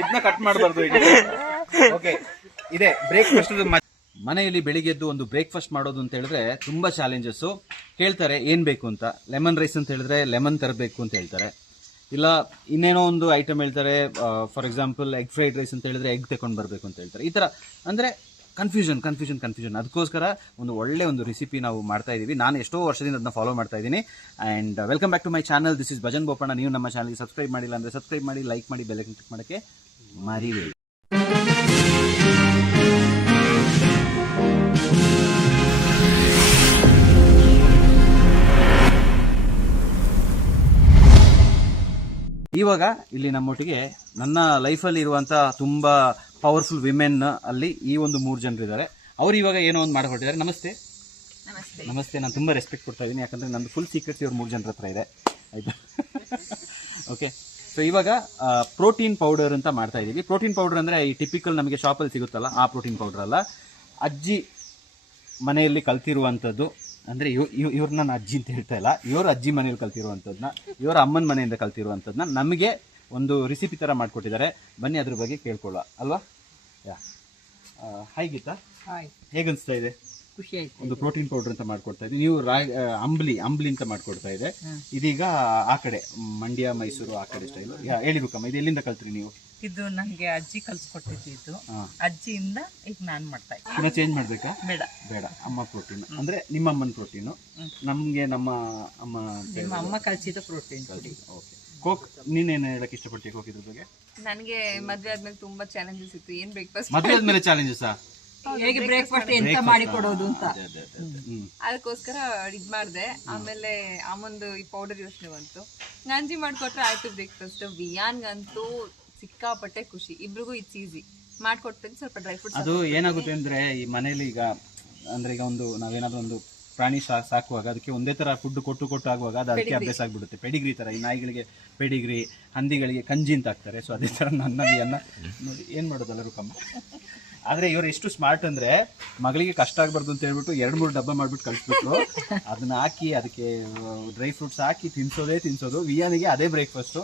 ಇದನ್ನ ಕಟ್ ಮಾಡಬಾರ್ದು. ಓಕೆ, ಇದೆ ಬ್ರೇಕ್ಫಾಸ್ಟ್. ಮನೆಯಲ್ಲಿ ಬೆಳಿಗ್ಗೆ ಎದ್ದು ಒಂದು ಬ್ರೇಕ್ಫಾಸ್ಟ್ ಮಾಡೋದು ಅಂತ ಹೇಳಿದ್ರೆ ತುಂಬಾ ಚಾಲೆಂಜಸ್. ಕೇಳ್ತಾರೆ ಏನ್ ಬೇಕು ಅಂತ. ಲೆಮನ್ ರೈಸ್ ಅಂತ ಹೇಳಿದ್ರೆ ಲೆಮನ್ ತರಬೇಕು ಅಂತ ಹೇಳ್ತಾರೆ, ಇಲ್ಲ ಇನ್ನೇನೋ ಒಂದು ಐಟಮ್ ಹೇಳ್ತಾರೆ. For example egg fried rice ಅಂತ ಹೇಳಿದ್ರೆ ಎಗ್ ತಗೊಂಡ್ ಬರ್ಬೇಕು ಅಂತ ಹೇಳ್ತಾರೆ. ಈ ತರ ಅಂದ್ರೆ ಕನ್ಫ್ಯೂಷನ್. ಅದಕ್ಕೋಸ್ಕರ ಒಂದು ಒಳ್ಳೆ ಒಂದು ರೆಸಿಪಿ ನಾವು ಮಾಡ್ತಾ ಇದೀವಿ. ನಾನು ಎಷ್ಟೋ ವರ್ಷದಿಂದ ಅದನ್ನ ಫಾಲೋ ಮಾಡ್ತಾ ಇದ್ದೀನಿ. And welcome back to my channel. This is Bhajan Bopanna. ನೀವು ನಮ್ಮ ಚಾನಲ್ಗೆ ಸಬ್ಸ್ಕ್ರೈಬ್ ಮಾಡಿಲ್ಲ ಅಂದ್ರೆ ಸಬ್ಸ್ಕ್ರೈಬ್ ಮಾಡಿ, ಲೈಕ್ ಮಾಡಿ, ಬೆಲ್ ಐಕಾನ್ ಕ್ಲಿಕ್ ಮಾಡಕ್ಕೆ ಮರಿಬೇಡಿ. ಇವಾಗ ಇಲ್ಲಿ ನಮ್ಮೊಟ್ಟಿಗೆ ನನ್ನ ಲೈಫಲ್ಲಿ ಇರುವಂತ ತುಂಬಾ ಪವರ್ಫುಲ್ ವಿಮೆನ್ ಅಲ್ಲಿ ಈ ಒಂದು 3 ಜನರು ಇದ್ದಾರೆ. ಅವ್ರು ಇವಾಗ ಏನೋ ಒಂದು ಮಾಡಿಕೊಟ್ಟಿದ್ದಾರೆ. ನಮಸ್ತೆ. ನಾನು ತುಂಬಾ ರೆಸ್ಪೆಕ್ಟ್ ಕೊಡ್ತಾ ಇದ್ದೀನಿ, ಯಾಕಂದ್ರೆ ನಂದು ಫುಲ್ ಸೀಕ್ರೆಟ್ಸ್ ಇವ್ರು 3 ಜನರ ಹತ್ರ ಇದೆ, ಆಯ್ತಾ? ಓಕೆ, ಸೊ ಇವಾಗ ಪ್ರೋಟೀನ್ ಪೌಡರ್ ಅಂತ ಮಾಡ್ತಾ ಇದೀವಿ. ಪ್ರೋಟೀನ್ ಪೌಡರ್ ಅಂದ್ರೆ ಈ ಟಿಪಿಕಲ್ ನಮಗೆ ಶಾಪಲ್ಲಿ ಸಿಗುತ್ತಲ್ಲ ಆ ಪ್ರೋಟೀನ್ ಪೌಡರ್ ಅಲ್ಲ. ಅಜ್ಜಿ ಮನೆಯಲ್ಲಿ ಕಲ್ತಿರುವಂಥದ್ದು. ಅಂದ್ರೆ ಇವ್ರನ್ನ ನಾನು ಅಜ್ಜಿ ಅಂತ ಹೇಳ್ತಾ ಇಲ್ಲ, ಇವ್ರ ಅಜ್ಜಿ ಮನೆಯಲ್ಲಿ ಕಲ್ತಿರುವಂಥದ್ದನ್ನ, ಇವರ ಅಮ್ಮನ ಮನೆಯಿಂದ ಕಲ್ತಿರುವಂಥದ್ದನ್ನ ನಮಗೆ ಒಂದು ರೆಸಿಪಿ ತರ ಮಾಡ್ಕೊಟ್ಟಿದ್ದಾರೆ. ಬನ್ನಿ ಅದ್ರ ಬಗ್ಗೆ ಕೇಳ್ಕೊಳ್ಳ ಅಲ್ವಾ? ಹಾಯ್ ಗೀತಾ, ಹೇಗನ್ಸ್ತಾ ಇದೆ? ಖುಷಿ ಆಯ್ತು. ಒಂದು ಪ್ರೋಟೀನ್ ಪೌಡರ್ ಅಂತ ಮಾಡ್ಕೊಡ್ತಾ ಇದ್ದೀವಿ. ನೀವು ಅಂಬ್ಲಿ ಅಂತ ಮಾಡ್ಕೊಡ್ತಾ ಇದೆ. ಇದೀಗ ಆ ಕಡೆ ಮಂಡ್ಯ, ಮೈಸೂರು ಆ ಕಡೆ ಸ್ಟೈಲ್. ಹೇಳಿಬೇಕಮ್ಮ, ಇದು ಎಲ್ಲಿಂದ ಕಲ್ತ್ರಿ ನೀವು? ಇದು ನನಗೆ ಅಜ್ಜಿ ಕಲ್ಸ್ಕೊಟ್ಟಿದ್ದು. ಅಜ್ಜಿಯಿಂದ ಈಗ ನಾನ್ ಮಾಡ್ತಾ ಇದ್ದೀನಿ. ಇನ್ನ ಚೇಂಜ್ ಮಾಡ್ಬೇಕಾ? ಬೇಡ. ಅಮ್ಮ ಪ್ರೋಟೀನ್ ಅಂದ್ರೆ ನಿಮ್ಮ ಅಮ್ಮನ ಪ್ರೋಟೀನು, ನಮ್ಗೆ ನಮ್ಮ ಅಮ್ಮ ಕಲ್ಸಿದ ಪ್ರೋಟೀನ್. ಓಕೆ, ಕೋಕ್ ನೀನೇನು ಹೇಳಕ್ ಇಷ್ಟಪಡ್ತೀವಿ ಕೋಕ್ ಇದ್ರ ಬಗ್ಗೆ? ನನಗೆ ಮದ್ವೆ ಆದ್ಮೇಲೆ ತುಂಬಾ ಚಾಲೆಂಜಸ್ ಇತ್ತು. ಏನ್ ಬ್ರೇಕ್ಫಾಸ್ಟ್ ಮದುವೆ ಆದ್ಮೇಲೆ ಚಾಲೆಂಜಸ್ ಹೇಗೆ ಬ್ರೇಕ್ಫಾಸ್ಟ್ ಎಂತ ಮಾಡಿ ಕೊಡೋದು ಅಂತ, ಅದಕ್ಕೋಸ್ಕರ ಇದ್ ಮಾಡ್ದೆ. ಆಮೇಲೆ ಅಮ್ಮಂದು ಈ ಪೌಡರ್ ಯೋಚನೆ ಬಂತು, ಗಂಜಿ ಮಾಡ್ಕೊಟ್ರೆ ಆಯ್ತು ಬ್ರೇಕ್ಫಾಸ್ಟ್. ವಿಯಾನ್ಗಂತೂ ಸಿಕ್ಕಾಪಟ್ಟೆ ಖುಷಿ. ಇಬ್ರಿಗೂ ಇಟ್ಸ್ ಈಸಿ ಮಾಡ್ಕೊಡ್ತೀನಿ. ಸ್ವಲ್ಪ ಡ್ರೈ ಫ್ರೂಟ್ಸ್. ಅದು ಏನಾಗುತ್ತೆ ಅಂದ್ರೆ ಈ ಮನೇಲಿ ಈಗ ಅಂದ್ರೆ ಈಗ ಒಂದು ನಾವೇನಾದ್ರೂ ಒಂದು ಪ್ರಾಣಿ ಸಾಕುವಾಗ ಅದಕ್ಕೆ ಒಂದೇ ತರ ಫುಡ್ ಕೊಟ್ಟು ಆಗುವಾಗ ಅದು ಅದಕ್ಕೆ ಅಭ್ಯಾಸ ಆಗ್ಬಿಡುತ್ತೆ. ಪೆಡಿಗ್ರಿ ತರ. ಈ ನಾಯಿಗಳಿಗೆ ಪೆಡಿಗ್ರಿ, ಹಂದಿಗಳಿಗೆ ಕಂಜಿ ಅಂತ ಹಾಕ್ತಾರೆ. ಸೊ ಅದೇ ತರ ನನ್ನ ನೋಡಿ ಏನ್ ಮಾಡೋದಲ್ಲ ರೂಪಮ್ಮ. ಆದ್ರೆ ಇವ್ರು ಎಷ್ಟು ಸ್ಮಾರ್ಟ್ ಅಂದ್ರೆ ಮಗಳಿಗೆ ಕಷ್ಟ ಆಗ್ಬಾರ್ದು ಅಂತ ಹೇಳ್ಬಿಟ್ಟು 2-3 ಡಬ್ಬ ಮಾಡ್ಬಿಟ್ಟು ಕಳಿಸ್ಬಿಟ್ರು. ಅದನ್ನ ಹಾಕಿ ಅದಕ್ಕೆ ಡ್ರೈ ಫ್ರೂಟ್ಸ್ ಹಾಕಿ ತಿನ್ಸೋದು. ವಿಯಾನಿಗೆ ಅದೇ ಬ್ರೇಕ್ಫಾಸ್ಟ್.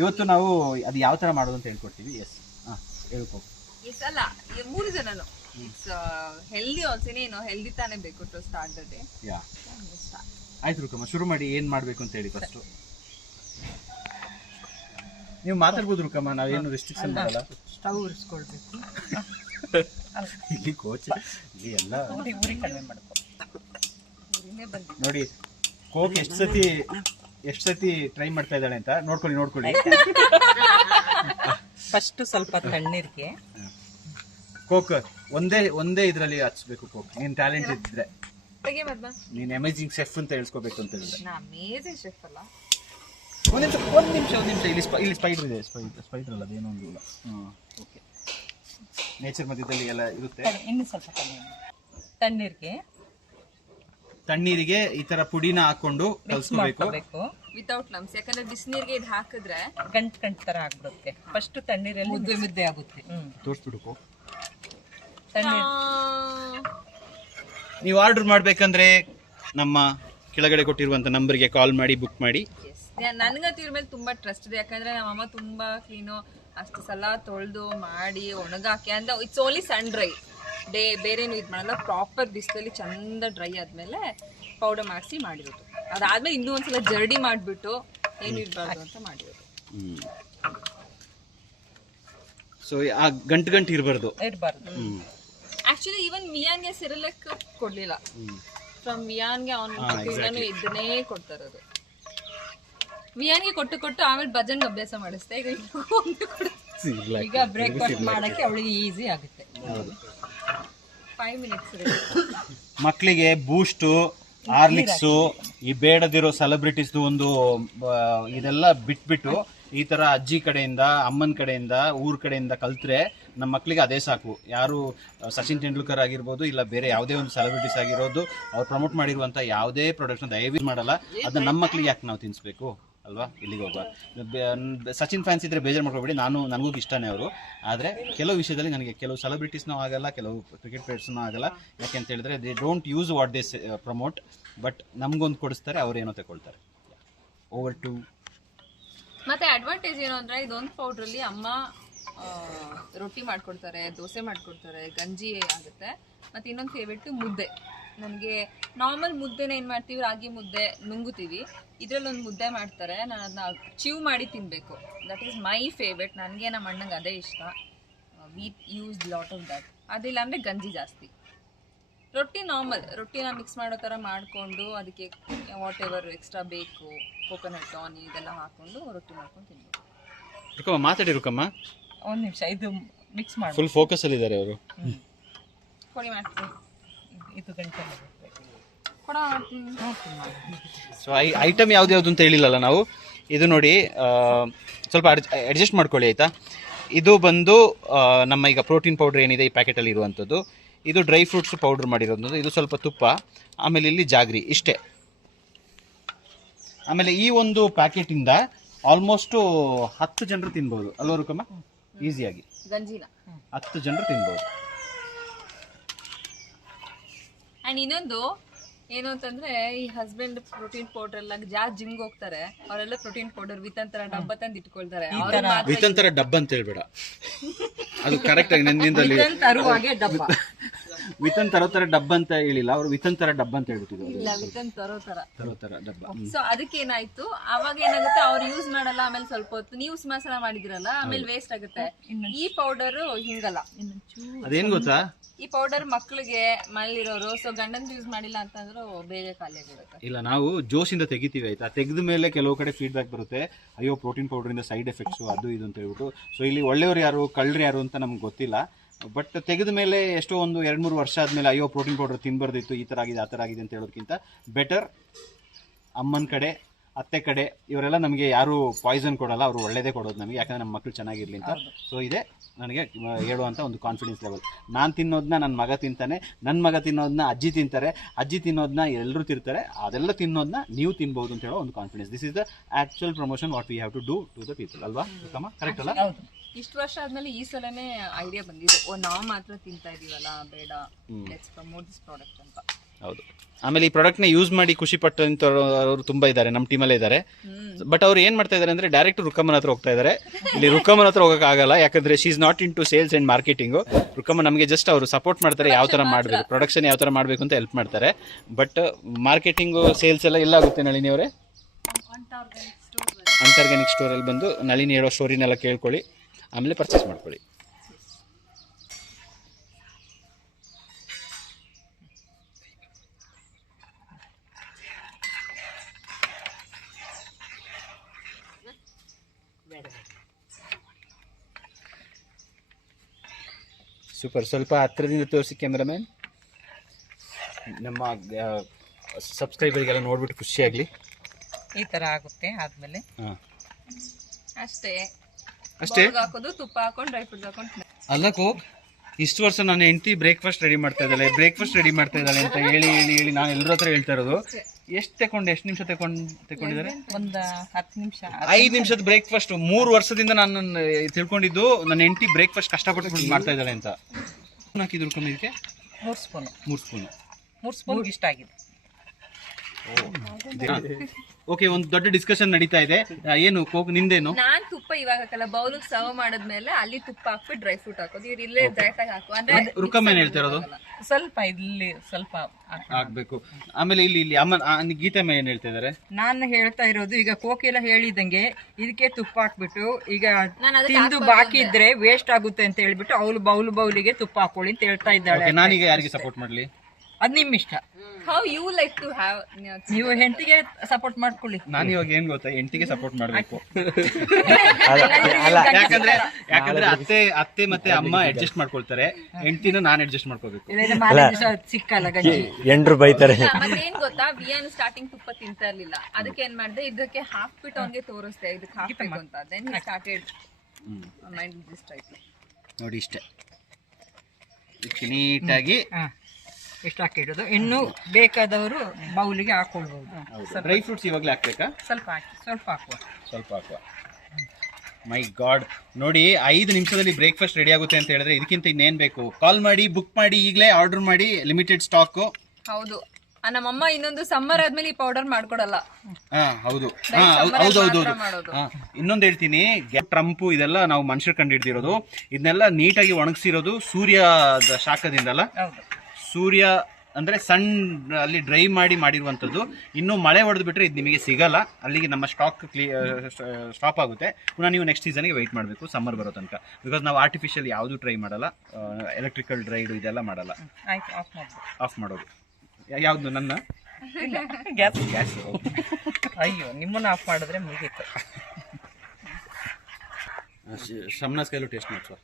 ಇವತ್ತು ನಾವು ಅದು ಯಾವ ತರ ಮಾಡೋದು ಅಂತ ಹೇಳ್ಕೊಡ್ತೀವಿ. ಹೇಳ್ಕೊ. ಅಲ್ಲ, 3 ಜನನು ಇಟ್ಸ್ ಹೆಲ್ದಿ ಆಲ್ಸೋ. ಏನು ಹೆಲ್ದಿ ತಾನೇ ಬೇಕು ಟು ಸ್ಟಾರ್ಟ್ ದ ಡೇ. ಆಯ್ತು ರೂಕಮ್ಮ, ಶುರು ಮಾಡಿ. ಏನ್ ಮಾಡ್ಬೇಕು ಅಂತ ಹೇಳಿ ಫಸ್ಟ್. ನೀವು ಮಾತಾಡ್ಬೋದು ರೂಕಮ್ಮ, ನಾವೇನು ರೆಸ್ಟ್ರಿಕ್ಷನ್ ಮಾಡಲ್ಲ. ಸ್ಟವ್ ಉರಿಸ್ಕೊಳ್ಬೇಕು. ಇಲ್ಲಿ ಕೋಚ್ ಇಲ್ಲಿ ಎಲ್ಲ ಉರಿ ಕಡಿಮೆ ಮಾಡ್ಕೊ. ನೋಡಿ ಕೋಕ್ ಎಷ್ಟು ಸತಿ ಟ್ರೈ ಮಾಡ್ತಾ ಇದ್ದಾಳೆ ಅಂತ ನೋಡ್ಕೊಳ್ಳಿ. ಫಸ್ಟ್ ಸ್ವಲ್ಪ ತಣ್ಣೀರಿಗೆ ಕೋಕ್ ಒಂದೇ ಇದ್ರಲ್ಲಿ ಹಚ್ಬೇಕು. ಕೋಕ್ ನೀನ್ ಟ್ಯಾಲೆಂಟ್ ಇದ್ರೆ, ನೀನ್ ಅಮೇಜಿಂಗ್ ಶೆಫ್ ಅಂತ ಹೇಳ್ಸ್ಕೋಬೇಕು ಅಂತ ಹೇಳಿದ್ರೆ. ಅಮೇಜಿಂಗ್ ಶೆಫ್ ಅಲ್ಲ. ಒಂದ್ ನಿಮಿಷ. ಇಲ್ಲಿ ಸ್ಪೈಡರ್ ಇದೆ. ಸ್ಪೈಡರ್ ಅಲ್ಲ, ಅದೇನೋ ಒಂದು ಇಲ್ಲ. ಓಕೆ, ನೇಚರ್ ಮಧ್ಯದಲ್ಲಿ ಎಲ್ಲ ಇರುತ್ತೆ. ಇನ್ನು ಸ್ವಲ್ಪ ತಣ್ಣೀರಿಗೆ ಈ ತರ ಪುಡಿನ ಹಾಕೊಂಡು ಕಲ್ಸ್ಕೋಬೇಕು ವಿತೌಟ್ ಲಮ್ಸ್. ಯಾಕಂದ್ರೆ ಬಿಸಿನೀರಿಗೆ ಇದು ಹಾಕಿದ್ರೆ ಗಂಟ್ ತರ ಆಗ್ಬಿಡುತ್ತೆ. ಫಸ್ಟ್ ತಣ್ಣೀರಲ್ಲಿ ಮುದ್ದೆ ಆಗುತ್ತೆ. ತೋರಿಸ್ಬಿಡು. ತಣ್ಣೀರ್ ನೀವು ಆರ್ಡರ್ ಮಾಡ್ಬೇಕಂದ್ರೆ ನಮ್ಮ ಕೆಳಗಡೆ ಕೊಟ್ಟಿರುವಂತ ನಂಬರ್ಗೆ ಕಾಲ್ ಮಾಡಿ ಬುಕ್ ಮಾಡಿ. ನನ್ಗಂತೂ ಇವ್ರ ಮೇಲೆ ತುಂಬಾ ಟ್ರಸ್ಟ್ ಇದೆ. ಯಾಕಂದ್ರೆ ನಮ್ಮಮ್ಮ ತುಂಬಾ ಕ್ಲೀನು, ಅಷ್ಟು ಸಲ ತೊಳೆದು ಮಾಡಿ ಒಣಗಾಕಿ ಅಂದ್ರೆ it's only sun dry day. ಬೇರೇನು ಇದು ಮಾಡಲ್ಲ. ಪ್ರಾಪರ್ ಬಿಸಿಲಲ್ಲಿ ಚಂದ ಡ್ರೈ ಆದ್ಮೇಲೆ ಪೌಡರ್ ಮಾಡಿಸಿ ಮಾಡಿರೋದು. ಅದಾದ್ಮೇಲೆ ಇನ್ನೂ ಒಂದ್ಸಲ ಜರ್ಡಿ ಮಾಡ್ಬಿಟ್ಟು ಏನು ಇರಬಾರ್ದು ಅಂತ ಮಾಡಿರೋದು. ಸೊ ಆ ಗಂಟು ಇರಬಾರ್ದು. ಆಕ್ಚುಲಿ ಈವನ್ ವಿಯಾನ್ಗೆ ಸಿರಲಕ್ ಕೊಡ್ಲಿಲ್ಲ. ಫ್ರಮ್ ವಿಯಾನ್ಗೆ ಅವನು ಇದನ್ನೇ ಕೊಡ್ತಾ ಇರೋದು. ವಿಯಾನ್ಗೆ ಕೊಟ್ಟು ಆಮೇಲೆ ಭಜನ್ಗೆ ಅಭ್ಯಾಸ ಮಾಡಿಸ್ತಾ. ಈಗ ಬ್ರೇಕ್ಫಾಸ್ಟ್ ಮಾಡಕ್ಕೆ ಅವಳಿಗೆ ಈಸಿ ಆಗುತ್ತೆ. 5 minutes. ಮಕ್ಕಳಿಗೆ ಬೂಸ್ಟ್, ಹಾರ್ಲಿಕ್ಸ್, ಈ ಬೇಡದಿರೋ ಸೆಲೆಬ್ರಿಟೀಸ್ ಒಂದು ಇದೆಲ್ಲ ಬಿಟ್ಬಿಟ್ಟು ಈ ತರ ಅಜ್ಜಿ ಕಡೆಯಿಂದ, ಅಮ್ಮನ ಕಡೆಯಿಂದ, ಊರ್ ಕಡೆಯಿಂದ ಕಲ್ತ್ರೆ ನಮ್ಮ ಮಕ್ಕಳಿಗೆ ಅದೇ ಸಾಕು. ಯಾರು ಸಚಿನ್ ತೆಂಡೂಲ್ಕರ್ ಆಗಿರ್ಬೋದು, ಇಲ್ಲ ಬೇರೆ ಯಾವುದೇ ಒಂದು ಸೆಲೆಬ್ರಿಟೀಸ್ ಆಗಿರೋದು, ಅವ್ರು ಪ್ರಮೋಟ್ ಮಾಡಿರುವಂತ ಯಾವುದೇ ಪ್ರಾಡಕ್ಟ್ನ ದಯವಿಟ್ಟು ಮಾಡಲ್ಲ. ಅದನ್ನ ನಮ್ಮ ಮಕ್ಕಳಿಗೆ ಯಾಕೆ ನಾವು ತಿನ್ಸ್ಬೇಕು ಅಲ್ವಾ? ಇಲ್ಲಿಗೆ ಹೋಗುವ. ಸಚಿನ್ ಫ್ಯಾನ್ಸ್ ಇದ್ರೆ ಬೇಜಾರು ಮಾಡ್ಕೊಬೇಡಿ, ನನಗೂ ಇಷ್ಟನೇ ಅವರು. ಆದರೆ ಕೆಲವು ವಿಷಯದಲ್ಲಿ ನನಗೆ ಕೆಲವು ಸೆಲೆಬ್ರಿಟೀಸ್ನೂ ಆಗಲ್ಲ, ಕೆಲವು ಕ್ರಿಕೆಟ್ ಪ್ಲೇಯರ್ಸ್ನೂ ಆಗಲ್ಲ. ಯಾಕೆ ಅಂತ ಹೇಳಿದ್ರೆ they don't use what they promote, but ನಮಗೊಂದು ಕೊಡಿಸ್ತಾರೆ, ಅವ್ರೇನೋ ತಗೊಳ್ತಾರೆ. ಓವರ್ ಟು ಮತ್ತೆ ಅಡ್ವಾಂಟೇಜ್ ಏನು ಅಂದ್ರೆ ಇದೊಂದು ಪೌಡ್ರಲ್ಲಿ ಅಮ್ಮ ರೊಟ್ಟಿ ಮಾಡ್ಕೊಡ್ತಾರೆ, ದೋಸೆ ಮಾಡ್ಕೊಡ್ತಾರೆ, ಗಂಜಿ ಆಗುತ್ತೆ. ಮತ್ತೆ ಇನ್ನೊಂದು ಫೇವ್ರೇಟ್ ಮುದ್ದೆ. ನನಗೆ ನಾರ್ಮಲ್ ಮುದ್ದೆನ ಏನು ಮಾಡ್ತೀವಿ, ರಾಗಿ ಮುದ್ದೆ ನುಂಗುತ್ತೀವಿ, ಇದರಲ್ಲಿ ಒಂದು ಮುದ್ದೆ ಮಾಡ್ತಾರೆ, ನಾನು ಅದನ್ನ ಚೀವ್ ಮಾಡಿ ತಿನ್ನಬೇಕು. That is my favourite. ನನಗೆ ನಮ್ಮ ಅಣ್ಣಂಗೆ ಅದೇ ಇಷ್ಟ. We use lot of that. ಅದಿಲ್ಲ ಅಂದರೆ ಗಂಜಿ ಜಾಸ್ತಿ. ರೊಟ್ಟಿ ನಾರ್ಮಲ್ ರೊಟ್ಟಿನ ಮಿಕ್ಸ್ ಮಾಡೋ ಥರ ಮಾಡಿಕೊಂಡು ಅದಕ್ಕೆ ವಾಟ್ ಎವರ್ ಎಕ್ಸ್ಟ್ರಾ ಬೇಕು, ಕೋಕೋನಟ್ ಆನಿ ಇದೆಲ್ಲ ಹಾಕ್ಕೊಂಡು ರೊಟ್ಟಿ ಮಾಡ್ಕೊಂಡು ತಿನ್ಬೇಕು. ರುಕಮ್ಮ ಮಾತಾಡಿ ರುಕಮ್ಮ. ಒಂದು ನಿಮಿಷ ಇದು ಮಿಕ್ಸ್ ಮಾಡಿ ಫುಲ್ ಫೋಕಸ್ ಅಲ್ಲಿ ಇದ್ದಾರೆ ಅವರು. ಕೊಡಿ ಮಾಡ್ತೀನಿ. ಇದು ಗಂಟೆ ಕೊಡ ಮಾಡ್ತೀನಿ. ಸೊ ಐಟಮ್ ಯಾವ್ದು ಅಂತ ಹೇಳಿಲ್ಲಲ್ಲ ನಾವು. ಇದು ನೋಡಿ ಸ್ವಲ್ಪ ಅಡ್ಜಸ್ಟ್ ಮಾಡ್ಕೊಳ್ಳಿ ಆಯ್ತಾ. ಇದು ಬಂದು ನಮ್ಮ ಈಗ ಪ್ರೋಟೀನ್ ಪೌಡರ್ ಏನಿದೆ ಈ ಪ್ಯಾಕೆಟಲ್ಲಿ ಇರುವಂಥದ್ದು. ಇದು ಡ್ರೈ ಫ್ರೂಟ್ಸ್ ಪೌಡರ್ ಮಾಡಿರೋದು. ಇದು ಸ್ವಲ್ಪ ತುಪ್ಪ, ಆಮೇಲೆ ಇಲ್ಲಿ ಜಾಗ್ರಿ, ಇಷ್ಟೇ. ಆಮೇಲೆ ಈ ಒಂದು ಪ್ಯಾಕೆಟಿಂದ ಆಲ್ಮೋಸ್ಟ್ 10 ಜನರು ತಿನ್ಬೋದು ಅಲ್ವಾ ರುಕಮ್ಮ? ಈಸಿಯಾಗಿ ಗಂಜಿನ 10 ಜನರು ತಿನ್ಬೋದು. ಆ್ಯಂಡ್ ಇನ್ನೊಂದು ಏನು ಅಂತಂದ್ರೆ, ಈ ಹಸ್ಬೆಂಡ್ ಪ್ರೋಟೀನ್ ಪೌಡರ್ ಎಲ್ಲ ಜಾಸ್ತಿ ಜಿಮ್ಗೆ ಹೋಗ್ತಾರೆ, ಅವರೆಲ್ಲ ಪ್ರೋಟೀನ್ ಪೌಡರ್ ವಿತಂತರ ಡಬ್ಬ ತಂದು ಇಟ್ಕೊಳ್ತಾರೆ. ವಿತಂತರ ಡಬ್ಬ ಅಂತ ಹೇಳ್ಬೇಡ, ಅದು ಕರೆಕ್ಟ್ ಆಗಿ ನನ್ನಿಂದಲ್ಲಿ ವಿತನ್ ತರೋ ತರ ಡಬ್ಬ ಅಂತ ಹೇಳಿಲ್ಲ ಅವರು, ವಿತನ್ ತರ ಡಬ್ಬ ಅಂತ ಹೇಳ್ಬಿಟ್ಟಿದ್ರು. ಇಲ್ಲ, ವಿತನ್ ತರೋ ತರ ಡಬ್ಬ. ಸೊ ಅದಕ್ಕೆ ಏನಾಯ್ತು, ಅವಾಗ ಏನಾಗುತ್ತೆ, ಅವ್ರು ಯೂಸ್ ಮಾಡಲ್ಲ. ಆಮೇಲೆ ಸ್ವಲ್ಪ ಹೊತ್ತು ನೀವು ಮಸಾಲ ಮಾಡಿದಿರಲ್ಲ, ಆಮೇಲೆ ವೇಸ್ಟ್ ಆಗುತ್ತೆ. ಈ ಪೌಡರ್ ಹಿಂಗಲ್ಲ. ಅದೇನ್ ಗೊತ್ತಾ, ಈ ಪೌಡರ್ ಮಕ್ಳಿಗೆ ಮನೇಲಿರೋರು, ಸೊ ಗಂಡನ್ ಯೂಸ್ ಮಾಡಿಲ್ಲ ಅಂತಂದ್ರೆ ಬೇಗ ಖಾಲಿ ಆಗಿರುತ್ತೆ. ಇಲ್ಲ, ನಾವು ಜೋಶಿಂದ ತೆಗಿತೀವಿ ಆಯ್ತಾ. ತೆಗೆದ ಮೇಲೆ ಕೆಲವು ಕಡೆ ಫೀಡ್ಬ್ಯಾಕ್ ಬರುತ್ತೆ, ಅಯ್ಯೋ ಪ್ರೋಟೀನ್ ಪೌಡರ್ ಇಂದ ಸೈಡ್ ಎಫೆಕ್ಟ್ಸ್ ಅದು ಇದು ಅಂತ ಹೇಳ್ಬಿಟ್ಟು. ಸೊ ಇಲ್ಲಿ ಒಳ್ಳೆಯವರು ಯಾರು ಕಳ್ಳರು ಯಾರು ಅಂತ ನಮ್ಗೆ ಗೊತ್ತಿಲ್ಲ. ಬಟ್ ತೆಗೆದ ಮೇಲೆ ಎಷ್ಟೋ ಒಂದು 2-3 ವರ್ಷ ಆದ್ಮೇಲೆ ಅಯ್ಯೋ ಪ್ರೋಟೀನ್ ಪೌಡರ್ ತಿನ್ಬಾರ್ದಿತ್ತು, ಈ ತರ ಆಗಿದೆ ಆ ತರ ಆಗಿದೆ ಅಂತ ಹೇಳೋದಕ್ಕಿಂತ ಬೆಟರ್ ಅಮ್ಮನ ಕಡೆ ಅತ್ತೆ ಕಡೆ ಇವರೆಲ್ಲ ನಮಗೆ ಯಾರು ಪಾಯ್ಸನ್ ಕೊಡಲ್ಲ, ಅವರು ಒಳ್ಳೇದೇ ಕೊಡೋದು ನಮಗೆ, ಯಾಕಂದ್ರೆ ನಮ್ಮ ಮಕ್ಕಳು ಚೆನ್ನಾಗಿರ್ಲಿ ಅಂತ. ಸೊ ಇದೆ ನನಗೆ ಹೇಳುವಂಥ ಒಂದು ಕಾನ್ಫಿಡೆನ್ಸ್ ಲೆವೆಲ್. ನಾನು ತಿನ್ನೋದನ್ನ ನನ್ನ ಮಗ ತಿಂತಾನೆ, ನನ್ನ ಮಗ ತಿನ್ನೋದನ್ನ ಅಜ್ಜಿ ತಿಂತಾರೆ, ಅಜ್ಜಿ ತಿನ್ನೋದನ್ನ ಎಲ್ಲರೂ ತಿಂತಾರೆ, ಅದೆಲ್ಲ ತಿನ್ನೋದನ್ನ ನೀವು ತಿನ್ಬಹುದು ಅಂತ ಹೇಳೋ ಒಂದು confidence. This is the actual promotion what we have to do to the people ಅಲ್ವಾ ಕರೆಕ್ಟ್ ಅಲ್ಲ? ಇಷ್ಟು ವರ್ಷ ಆದ್ಮೇಲೆ ಈ ಸಲನೇ ಐಡಿಯಾ ಬಂದಿದೆ, ನಾವು ಮಾತ್ರ ತಿಂತಾ ಇದೀವಲ್ಲ, ಬೇಡ ಲೆಟ್ಸ್ ಪ್ರಮೋಟ್ ದಿಸ್ ಪ್ರಾಡಕ್ಟ್ ಅಂತ. ಹೌದು. ಆಮೇಲೆ ಈ ಪ್ರಾಡಕ್ಟ್ನ ಯೂಸ್ ಮಾಡಿ ಖುಷಿ ಪಟ್ಟಂತವರು ತುಂಬಾ ಇದ್ದಾರೆ, ನಮ್ಮ ಟೀಮಲ್ಲೇ ಇದ್ದಾರೆ. ಬಟ್ ಅವ್ರು ಏನ್ ಮಾಡ್ತಾ ಇದ್ದಾರೆ ಅಂದ್ರೆ ಡೈರೆಕ್ಟ್ ರುಕಮ್ಮನ ಹತ್ರ ಹೋಗ್ತಾ ಇದ್ದಾರೆ. ಇಲ್ಲಿ ರುಕಮ್ಮನ ಹತ್ರ ಹೋಗಕ್ ಆಗಲ್ಲ, ಯಾಕಂದ್ರೆ she is not into sales and marketing. Rukamma ನಮಗೆ ಜಸ್ಟ್ ಅವರು ಸಪೋರ್ಟ್ ಮಾಡ್ತಾರೆ, ಯಾವ ತರ ಮಾಡಬೇಕು, ಪ್ರೊಡಕ್ಷನ್ ಯಾವ ತರ ಮಾಡಬೇಕು ಅಂತ ಹೆಲ್ಪ್ ಮಾಡ್ತಾರೆ. ಬಟ್ ಮಾರ್ಕೆಟಿಂಗ್ ಸೇಲ್ಸ್ ಎಲ್ಲ ಆಗುತ್ತೆ. ನಳಿನಿ ಅವರೇ, ಆರ್ಗಾನಿಕ್ ಸ್ಟೋರಲ್ಲಿ ಬಂದು ನಳಿನಿ ಹೇಳೋ ಸ್ಟೋರಿನೆಲ್ಲ ಕೇಳ್ಕೊಳ್ಳಿ, ಆಮೇಲೆ ಪರ್ಚೇಸ್ ಮಾಡ್ಕೊಳ್ಳಿ. ಸೂಪರ್. ಸ್ವಲ್ಪ ಹತ್ತಿರದಿಂದ ತೋರಿಸಿ ಕ್ಯಾಮ್ರಾಮನ್, ನಮ್ಮ ಸಬ್ಸ್ಕ್ರೈಬರ್ಗೆಲ್ಲ ನೋಡ್ಬಿಟ್ಟು ಖುಷಿ ಆಗಲಿ. ಈ ತರ ಆಗುತ್ತೆ ಆದ್ಮೇಲೆ ಅಷ್ಟೇ ಅಷ್ಟೇ ಹಾಕೋದು, ತುಪ್ಪ ಹಾಕೊಂಡು ಡ್ರೈ ಫ್ರೂಟ್ಸ್ ಹಾಕೊಂಡು. ಅಲ್ಲಕ್ಕೋ ಇಷ್ಟು ವರ್ಷ ನನ್ನ ಹೆಂಡತಿ ಬ್ರೇಕ್ಫಾಸ್ಟ್ ರೆಡಿ ಮಾಡ್ತಾ ಇದ್ದಾಳೆ ಅಂತ ಹೇಳಿ ನಾನು ಎಲ್ಲರ ಹತ್ರ ಹೇಳ್ತಾ ಇರೋದು. ಎಷ್ಟು ನಿಮಿಷ ತಗೊಂಡಿದ್ದಾರೆ? ಒಂದು 10 ನಿಮಿಷ, 5 ನಿಮಿಷದ ಬ್ರೇಕ್ಫಾಸ್ಟ್. 3 ವರ್ಷದಿಂದ ನಾನು ತಿಳ್ಕೊಂಡಿದ್ದು ನನ್ನ ಹೆಂಡತಿ ಬ್ರೇಕ್ಫಾಸ್ಟ್ ಕಷ್ಟಪಟ್ಟು ಮಾಡ್ತಾ ಇದ್ದಾಳೆ ಅಂತ. ಹಾಕಿದ್ರು ಇದಕ್ಕೆ 3 ಸ್ಪೂನ್ ಇಷ್ಟ ಆಗಿದೆ. ಓಕೆ, ಒಂದು ದೊಡ್ಡ ಡಿಸ್ಕಷನ್ ನಡೀತಾ ಇದೆ. ಏನು ಕೋಕ್ ನಿಂದೇನು? ನಾನ್ ತುಪ್ಪ ಇವಾಗ ಹಾಕಲ್ಲ, ಬೌಲ್ ಸರ್ವ್ ಮಾಡಿದ್ಮೇಲೆ ಅಲ್ಲಿ ತುಪ್ಪ ಹಾಕ್ಬಿಟ್ಟು ಡ್ರೈ ಫ್ರೂಟ್ ಹಾಕೋದು. ಇವ್ರು ಇಲ್ಲೇ ಡೈರೆಕ್ಟ್ ಆಗಿ ಹಾಕೋ ಅಂದ್ರೆ ರುಕಮ್ಮ ಏನ್ ಹೇಳ್ತಾ ಇರೋದು? ಸ್ವಲ್ಪ ಇಲ್ಲಿ ಸ್ವಲ್ಪ ಹಾಕ್ಬೇಕು. ಆಮೇಲೆ ಇಲ್ಲಿ ಅಮ್ಮ ಗೀತಮ್ಮ ಏನ್ ಹೇಳ್ತಾ ಇದಾರೆ? ನಾನು ಹೇಳ್ತಾ ಇರೋದು, ಈಗ ಕೋಕಿಲ ಹೇಳಿದಂಗೆ ಇದಕ್ಕೆ ತುಪ್ಪ ಹಾಕ್ಬಿಟ್ಟು ಈಗ ತಿಂದು ಬಾಕಿ ಇದ್ರೆ ವೇಸ್ಟ್ ಆಗುತ್ತೆ ಅಂತ ಹೇಳ್ಬಿಟ್ಟು ಅವಳು ಬೌಲಿಗೆ ತುಪ್ಪ ಹಾಕೊಳ್ಳಿ ಅಂತ ಹೇಳ್ತಾ ಇದ್ದಾಳೆ. ನಾನೀಗ ಯಾರಿಗೆ ಸಪೋರ್ಟ್ ಮಾಡ್ಲಿ? ಅದ್ ನಿಮ್ ಇಷ್ಟ. How you like to have. ನೀವು ಹೆಂಡತಿಗೆ ಸಪೋರ್ಟ್ ಮಾಡ್ಕೊಳ್ಳಿ. ನಾನು ಇವಾಗ ಏನ್ ಗೊತ್ತಾ, ಹೆಂಡತಿಗೆ ಸಪೋರ್ಟ್ ಮಾಡ್ಬೇಕು. ಯಾಕಂದ್ರೆ ಅತ್ತೆ ಮತ್ತೆ ಅಮ್ಮ ಅಡ್ಜಸ್ಟ್ ಮಾಡ್ಕೊಳ್ತಾರೆ, ಹೆಂಡತಿನ ನಾನು ಅಡ್ಜಸ್ಟ್ ಮಾಡ್ಕೋಬೇಕು. ಸಿಕ್ಕಲ್ಲ ಗಂಜಿ, ಎಂಟ್ರು ಬೈತಾರೆ. ಮತ್ತೇನ್ ಗೊತ್ತಾ, ವಿಯಾನ್ ಸ್ಟಾರ್ಟಿಂಗ್ ತುಪ್ಪ ತಿಂತಾ ಇರ್ಲಿಲ್ಲ, ಅದಕ್ಕೆ ಏನ್ ಮಾಡಿದೆ, ಇದಕ್ಕೆ ಹಾಕ್ಬಿಟ್ಟು ಅವ್ನಿಗೆ ತೋರಿಸ್ದೆ ಇದಕ್ಕೆ ಹಾಕ್ಬೇಕು ಅಂತ. Then he started mind this type. ನೋಡಿ ಇಷ್ಟೇ ನೀಟಾಗಿ ಇಷ್ಟ ಹಾಕಿಡೋದು. ಇನ್ನು ಬೇಕಾದವರು ಬೌಲಿಗೆ ಹಾಕೊಳ್ಬಹುದು. ಡ್ರೈ ಫ್ರೂಟ್ಸ್ ಇವಾಗಲೇ ಹಾಕ್ಬೇಕಾ? ಸ್ವಲ್ಪ ಹಾಕುವ. ಮೈ ಗಾಡ್, ನೋಡಿ 5 ನಿಮಿಷದಲ್ಲಿ ಬ್ರೇಕ್ಫಾಸ್ಟ್ ರೆಡಿ ಆಗುತ್ತೆ ಅಂತ ಹೇಳಿದ್ರೆ ಇದಕ್ಕಿಂತ ಇನ್ನೇನ್ ಬೇಕು? ಕಾಲ್ ಮಾಡಿ, ಬುಕ್ ಮಾಡಿ, ಈಗಲೇ ಆರ್ಡರ್ ಮಾಡಿ. Limited stock. ಹೌದು, ನಮ್ಮಮ್ಮ ಇನ್ನೊಂದು ಸಮ್ಮರ್ ಆದ್ಮೇಲೆ ಈ ಪೌಡರ್ ಮಾಡ್ಕೊಡಲ್ಲ. ಹೌದು ಹೌದೌದು ಮಾಡೋದು. ಇನ್ನೊಂದು ಹೇಳ್ತೀನಿ, ಟ್ರಂಪು ಇದೆಲ್ಲ ನಾವು ಮನುಷ್ಯರು ಕಂಡು ಹಿಡಿದಿರೋದು. ಇದನ್ನೆಲ್ಲ ನೀಟಾಗಿ ಒಣಗಿಸಿರೋದು ಸೂರ್ಯದ ಶಾಖದಿಂದಲ್ಲ. ಸೂರ್ಯ ಅಂದ್ರೆ ಸನ್ ಅಲ್ಲಿ ಡ್ರೈ ಮಾಡಿರುವಂಥದ್ದು. ಇನ್ನು ಮಳೆ ಹೊಡೆದು ಬಿಟ್ರೆ ಇದು ನಿಮಗೆ ಸಿಗಲ್ಲ. ಅಲ್ಲಿಗೆ ನಮ್ಮ ಸ್ಟಾಪ್ ಆಗುತ್ತೆ. ಪುನಃ ನೀವು ನೆಕ್ಸ್ಟ್ ಸೀಸನ್ಗೆ ವೆಯ್ಟ್ ಮಾಡಬೇಕು ಸಮ್ಮರ್ ಬರೋ ತನಕ. ಬಿಕಾಸ್ ನಾವು ಆರ್ಟಿಫಿಷಿಯಲ್ ಯಾವುದು ಟ್ರೈ ಮಾಡಲ್ಲ, ಎಲೆಕ್ಟ್ರಿಕಲ್ ಡ್ರೈಡು ಇದೆಲ್ಲ ಮಾಡಲ್ಲ. ಆಫ್ ಮಾಡೋದು ಯಾವ್ದು? ನನ್ನ ಗ್ಯಾಸ್. ಅಯ್ಯೋ, ನಿಮ್ಮನ್ನ ಆಫ್ ಮಾಡಿದ್ರೆ ಮುಗೀತು. ಶಮ್ನಾಸ್ ಕೈಲೂ ಟೇಸ್ಟ್ ಮಾಡ್ಸುವ.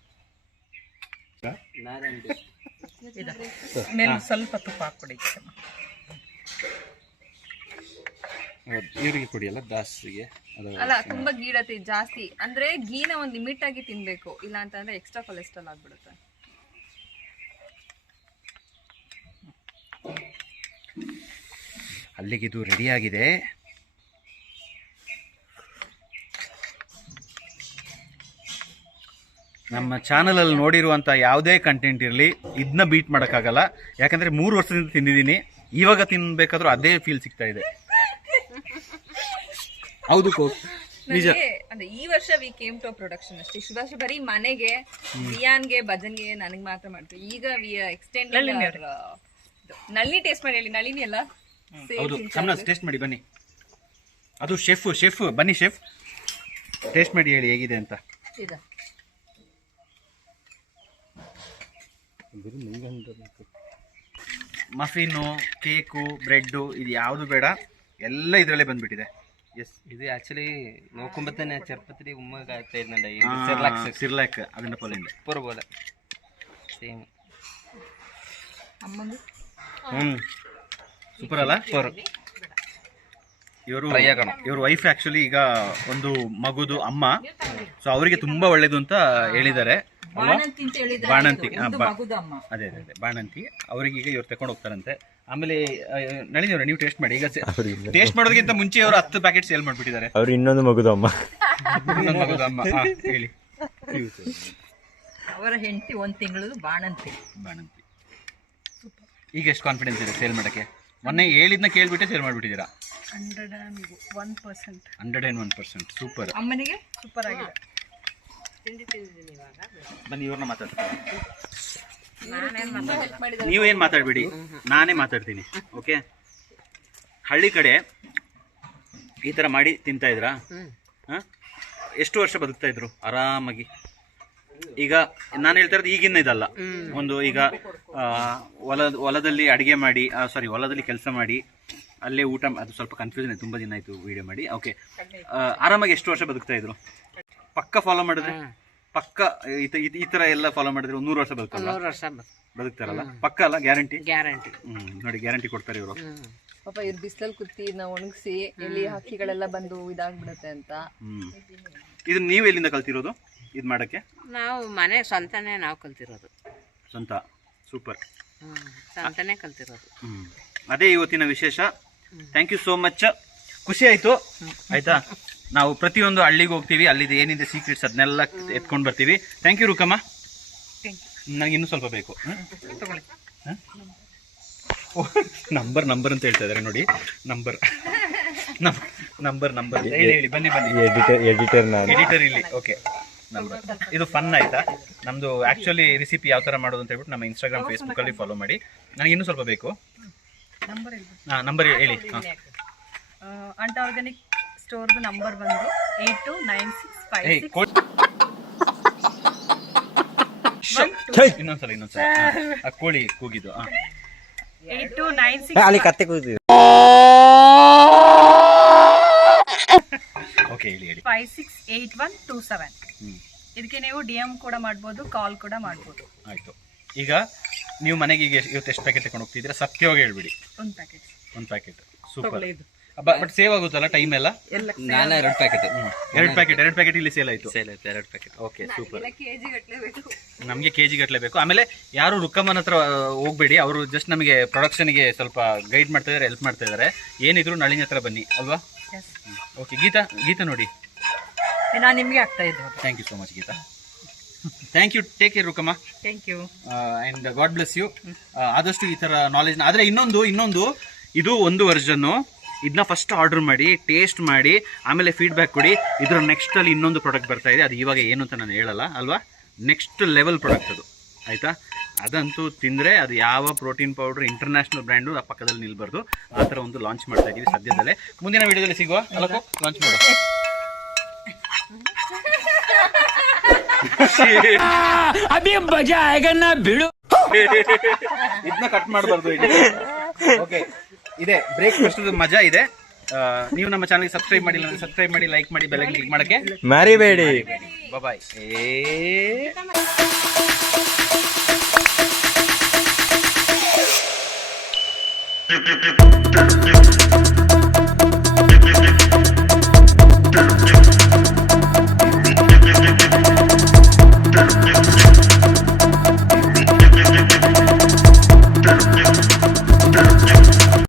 ಮೇಲೆ ಸ್ವಲ್ಪ ತುಪ್ಪ ಹಾಕ್ಬಿಡಿ. ಇವರಿಗೆ ಕುಡಿಯಲ್ಲ ದಾಸಿಗೆ ಅಲ್ಲ, ತುಂಬಾ ಗೀಡತೆ ಜಾಸ್ತಿ ಅಂದ್ರೆ ಗೀನ ಒಂದು ಲಿಮಿಟ್ ಆಗಿ ತಿನ್ಬೇಕು, ಇಲ್ಲ ಅಂತಂದ್ರೆ ಎಕ್ಸ್ಟ್ರಾ ಕೊಲೆಸ್ಟ್ರಾಲ್ ಆಗ್ಬಿಡುತ್ತೆ. ಅಲ್ಲಿಗೆ ಇದು ರೆಡಿ ಆಗಿದೆ. ನಮ್ಮ ಚಾನಲಲ್ಲಿ ನೋಡಿರುವಂಥ ಯಾವುದೇ ಕಂಟೆಂಟ್ ಇರಲಿ ಇದನ್ನ ಬೀಟ್ ಮಾಡೋಕ್ಕಾಗಲ್ಲ. ಯಾಕಂದರೆ 3 ವರ್ಷದಿಂದ ತಿಂದಿದ್ದೀನಿ. ಇವಾಗ ತಿನ್ಬೇಕಾದ್ರೂ ಅದೇ ಫೀಲ್ ಸಿಗ್ತಾ ಇದೆ. ಹೌದು ನಿಜ. ಅಂದ್ರೆ ಈ ವರ್ಷ ವಿ ಕೇಮ್ ಟು ಪ್ರೊಡಕ್ಷನ್ ಅಷ್ಟೇ. ಇಷ್ಟು ವರ್ಷ ಬರೀ ಮನೆಗೆ, ಬಿಯಾನ್ಗೆ, ಭಜನ್ಗೆ ನನಗೆ ಮಾತ್ರ ಮಾಡ್ತೀವಿ. ಈಗ ವಿ ಎಕ್ಸ್ಟೆಂಡ್ ನಳಿನಿ ಟೇಸ್ಟ್ ಮಾಡಿ ಹೇಳಿ. ನಳಿನಿ ಅಲ್ಲ, ಹೌದು, ಸಮನಾಸ್ ಟೇಸ್ಟ್ ಮಾಡಿ ಬನ್ನಿ. ಅದು ಶೆಫ್ ಬನ್ನಿ, ಶೆಫ್ ಟೇಸ್ಟ್ ಮಾಡಿ ಹೇಳಿ ಹೇಗಿದೆ ಅಂತ. ಮಫಿನ್ನು, ಕೇಕು, ಬ್ರೆಡ್ಡು ಇದು ಯಾವುದು ಬೇಡ, ಎಲ್ಲ ಇದರಲ್ಲೇ ಬಂದ್ಬಿಟ್ಟಿದೆ. ಎಸ್, ಇದು ಆಕ್ಚುಲಿ ನೋಕೊಂಬತ್ತನೇ ಚರ್ಪತ್ರಿ ಉಮ್ಮಗ ಆಗ್ತಾ ಇದ್ನಲ್ಲ, ಸಿರ್ಲಾಕ್ ಅದನ್ನ ಪೊಲೆಂಡ್ ಪರ್ಬೋದ ಸೇಮ್ ಸೂಪರ್ ಅಲ್ಲ. ಇವ್ರ ವೈಫ್ ಆಕ್ಚುಲಿ ಈಗ ಒಂದು ಮಗುದು ಅಮ್ಮ. ಸೊ ಅವರಿಗೆ ತುಂಬಾ ಒಳ್ಳೇದು ಅಂತ ಹೇಳಿದ್ದಾರೆ. ಬಾಣಂತಿ, ಅದೇ ಬಾಣಂತಿ. ಅವ್ರಿಗೆ ಈಗ ಇವ್ರು ತಗೊಂಡು ಹೋಗ್ತಾರಂತೆ. ಆಮೇಲೆ ನಳಿನಿ ಅವ್ರೆ, ನೀವು ಟೇಸ್ಟ್ ಮಾಡಿ. ಈಗ ಟೇಸ್ಟ್ ಮಾಡೋದಕ್ಕಿಂತ ಮುಂಚೆ ಅವರು 10 ಪ್ಯಾಕೆಟ್ ಸೇಲ್ ಮಾಡ್ಬಿಟ್ಟಿದ್ದಾರೆ. ಅವ್ರು ಇನ್ನೊಂದು ಮಗುದು ಅಮ್ಮ. ಹೇಳಿ. ಅವರ ಹೆಂಡತಿ 1 ತಿಂಗಳು ಬಾಣಂತಿ. ಈಗ ಎಷ್ಟು ಕಾನ್ಫಿಡೆನ್ಸ್ ಇದೆ ಸೇಲ್ ಮಾಡಕ್ಕೆ? ಮೊನ್ನೆ ಹೇಳಿದ್ನ ಕೇಳ್ಬಿಟ್ಟೆ ಸೇಲ್ ಮಾಡ್ಬಿಟ್ಟಿದ್ದೀರಾ. 101%. ಸೂಪರ್. ಅಮ್ಮನಿಗೆ ಸೂಪರ್ ಆಗಿದೆ. ಬನ್ನಿ, ಇವ್ರನ್ನ ಮಾತಾಡ್ತಾರೆ. ನೀವೇನ್ ಮಾತಾಡ್ಬೇಡಿ, ನಾನೇ ಮಾತಾಡ್ತೀನಿ. ಓಕೆ, ಹಳ್ಳಿ ಕಡೆ ಈ ತರ ಮಾಡಿ ತಿಂತಾ ಇದ್ರಾ? ಎಷ್ಟು ವರ್ಷ ಬದುಕ್ತಾ ಇದ್ರು ಆರಾಮಾಗಿ? ಈಗ ನಾನು ಹೇಳ್ತಾ ಇರೋದು ಈಗಿನ ಇದಲ್ಲ. ಒಂದು ಈಗ ಹೊಲದಲ್ಲಿ ಅಡಿಗೆ ಮಾಡಿ, ಹೊಲದಲ್ಲಿ ಕೆಲಸ ಮಾಡಿ ಅಲ್ಲೇ ಊಟ, ಅದು ಸ್ವಲ್ಪ ಕನ್ಫ್ಯೂಷನ್ ಇದೆ, ತುಂಬಾ ದಿನ ಆಯ್ತು ವಿಡಿಯೋ ಮಾಡಿ. ಓಕೆ, ಆರಾಮಾಗಿ ಎಷ್ಟು ವರ್ಷ ಬದುಕ್ತಾ ಇದ್ರು? ಪಕ್ಕ ಫಾಲೋ ಮಾಡಿದ್ರೆ, ಪಕ್ಕ ಈ ತರ ಎಲ್ಲ ಫಾಲೋ ಮಾಡಿದ್ರೆ 100 ವರ್ಷ ಬದುಕ್ತಾರಲ್ಲ? ಪಕ್ಕ ಅಲ್ಲ? ಗ್ಯಾರಂಟಿ? ನೋಡಿ, ಗ್ಯಾರಂಟಿ ಕೊಡ್ತಾರೆ ಇವರು. ಪಾಪ ಇವ್ರು ಬಿಸಿಲಲ್ಲಿ ಕುತ್ತಿ ನಾವು ಒಣಗಿಸಿ ಎಲ್ಲಿ ಹಕ್ಕಿಗಳೆಲ್ಲ ಬಂದು ಇದಾಗ್ಬಿಡುತ್ತೆ ಅಂತ. ಇದನ್ನ ನೀವು ಎಲ್ಲಿಂದ ಕಲ್ತಿರೋದು ಇದು ಮಾಡಕ್ಕೆ? ನಾವು ಮನೆ ಸ್ವಂತನೇ ನಾವು ಕಲ್ತಿರೋದು. ಸ್ವಂತ? ಸೂಪರ್. ಸ್ವಂತನೇ ಕಲ್ತಿರೋದು. ಅದೇ ಇವತ್ತಿನ ವಿಶೇಷ. Thank you so much. ಖುಷಿ ಆಯ್ತು. ಆಯ್ತಾ, ನಾವು ಪ್ರತಿಯೊಂದು ಹಳ್ಳಿಗೆ ಹೋಗ್ತೀವಿ, ಅಲ್ಲಿದ್ದು ಏನಿದೆ ಸೀಕ್ರೆಟ್ಸ್ ಅದನ್ನೆಲ್ಲ ಎತ್ಕೊಂಡು ಬರ್ತೀವಿ. Thank you Rukamma. ನನಗೆ ಇನ್ನೂ ಸ್ವಲ್ಪ ಬೇಕು. ನಂಬರ್ ಅಂತ ಹೇಳ್ತಾ ಇದ್ದಾರೆ ನೋಡಿ. ನಂಬರ್ ಹೇಳಿ. ಬನ್ನಿ ಎಡಿಟರ್ ಇಲ್ಲಿ. ಓಕೆ, ಇದು ಫನ್ ಆಯ್ತಾ? ನಮ್ದು ಆಕ್ಚುಲಿ ರೆಸಿಪಿ ಯಾವ ತರ ಮಾಡೋದು ಅಂತ ಹೇಳ್ಬಿಟ್ಟು ನಮ್ಮ ಇನ್ಸ್ಟಾಗ್ರಾಮ್, ಫೇಸ್ಬುಕ್ ಅಲ್ಲಿ ಫಾಲೋ ಮಾಡಿ. ನನಗೆ ಇನ್ನೂ ಸ್ವಲ್ಪ ಬೇಕು. ನಂಬರ್ ಹೇಳಿ. ಅಂಟ ಆರ್ಗ್ಯಾನಿಕ್ ಸ್ಟೋರ್ದು ನಂಬರ್ ಬಂದು 829656. ಇನ್ನೊಂದ್ಸಲ ಆ ಕೋಳಿ ಕೂಗಿದ್ದು. 8296 ಅಲ್ಲಿ ಕತ್ತೆ ಕೂಗಿದ್ದು. ಓಕೆ, ಹೇಳಿ. 568127. ಇದಕ್ಕೆ ನೀವು DM ಕೂಡ ಮಾಡ್ಬೋದು, ಕಾಲ್ ಕೂಡ ಮಾಡ್ಬೋದು. ಆಯ್ತು. ಈಗ ನೀವು ಮನೆಗೆ ಈಗ ಇವತ್ತು ಎಷ್ಟು ಪ್ಯಾಕೆಟ್ ತಗೊಂಡು ಹೋಗ್ತಿದ್ದೀರಾ? ಸತ್ಯವಾಗಿ ಹೇಳ್ಬಿಡಿ. 1 packet. 1 packet. Super. But save ಆಗುತ್ತಲ್ಲ ಟೈಮ್ ಎಲ್ಲ? ನಾನು 2 ಪ್ಯಾಕೆಟ್. 2 ಪ್ಯಾಕೆಟ್ ಇಲ್ಲಿ ಸೇಲ್ ಆಯ್ತು. 2 ಪ್ಯಾಕೆಟ್. Okay, super. ನಮಗೆ ಕೆಜಿ ಗಟ್ಟಲೆ ಬೇಕು. ಆಮೇಲೆ ಯಾರು ರುಕ್ಕಮ್ಮನ ಹತ್ರ ಹೋಗ್ಬೇಡಿ, ಅವರು ಜಸ್ಟ್ ನಮಗೆ ಪ್ರೊಡಕ್ಷನ್ಗೆ ಸ್ವಲ್ಪ ಗೈಡ್ ಮಾಡ್ತಾ ಇದ್ದಾರೆ, ಹೆಲ್ಪ್ ಮಾಡ್ತಾ ಇದ್ದಾರೆ. ಏನಿದ್ರು ನಳಿನಿ ಹತ್ರ ಬನ್ನಿ ಅಲ್ವಾ? ಓಕೆ, ಗೀತಾ ನೋಡಿ, ನಾನು ನಿಮಗೆ ಆಗ್ತಾ ಇದ್ದು. Thank you so much Geeta. Thank you. Take care Rukkamma. Thank you and God bless you. ಆದಷ್ಟು ಈ ಥರ ನಾಲೆಜ್ನ. ಆದರೆ ಇನ್ನೊಂದು ಇದು ಒಂದು ವರ್ಷನ್ನು. ಇದನ್ನ ಫಸ್ಟ್ ಆರ್ಡರ್ ಮಾಡಿ ಟೇಸ್ಟ್ ಮಾಡಿ ಆಮೇಲೆ ಫೀಡ್ಬ್ಯಾಕ್ ಕೊಡಿ. ಇದರ ನೆಕ್ಸ್ಟಲ್ಲಿ ಇನ್ನೊಂದು ಪ್ರಾಡಕ್ಟ್ ಬರ್ತಾ ಇದೆ, ಅದು ಇವಾಗ ಏನು ಅಂತ ನಾನು ಹೇಳಲ್ಲ ಅಲ್ವಾ. ನೆಕ್ಸ್ಟ್ ಲೆವೆಲ್ ಪ್ರಾಡಕ್ಟ್ ಅದು, ಆಯಿತಾ. ಅದಂತೂ ತಿಂದರೆ ಅದು ಯಾವ ಪ್ರೋಟೀನ್ ಪೌಡ್ರ್ ಇಂಟರ್ನ್ಯಾಷನಲ್ ಬ್ರ್ಯಾಂಡು ಆ ಪಕ್ಕದಲ್ಲಿ ನಿಲ್ಬಾರ್ದು. ಆ ಥರ ಒಂದು ಲಾಂಚ್ ಮಾಡ್ತಾ ಇದ್ದೀವಿ ಸದ್ಯದಲ್ಲೇ. ಮುಂದಿನ ವಿಡಿಯೋದಲ್ಲಿ ಸಿಗುವ ಅಲ್ಲಕ್ಕೋ ಲಾಂಚ್ ಮಾಡೋ. ಇದನ್ನ ಕಟ್ ಮಾಡಬಾರ್ದು. ಓಕೆ, ಇದೆ ಬ್ರೇಕ್ಫಾಸ್ಟ್ ಮಜಾ ಇದೆ. ನೀವು ನಮ್ಮ ಚಾನಲ್ಗೆ ಸಬ್ಸ್ಕ್ರೈಬ್ ಮಾಡಿಲ್ಲ ಅಂದ್ರೆ ಸಬ್ಸ್ಕ್ರೈಬ್ ಮಾಡಿ, ಲೈಕ್ ಮಾಡಿ, ಬೆಲ್ ಕ್ಲಿಕ್ ಮಾಡಕ್ಕೆ ಮರಿಬೇಡಿ. ಬಾಯ್.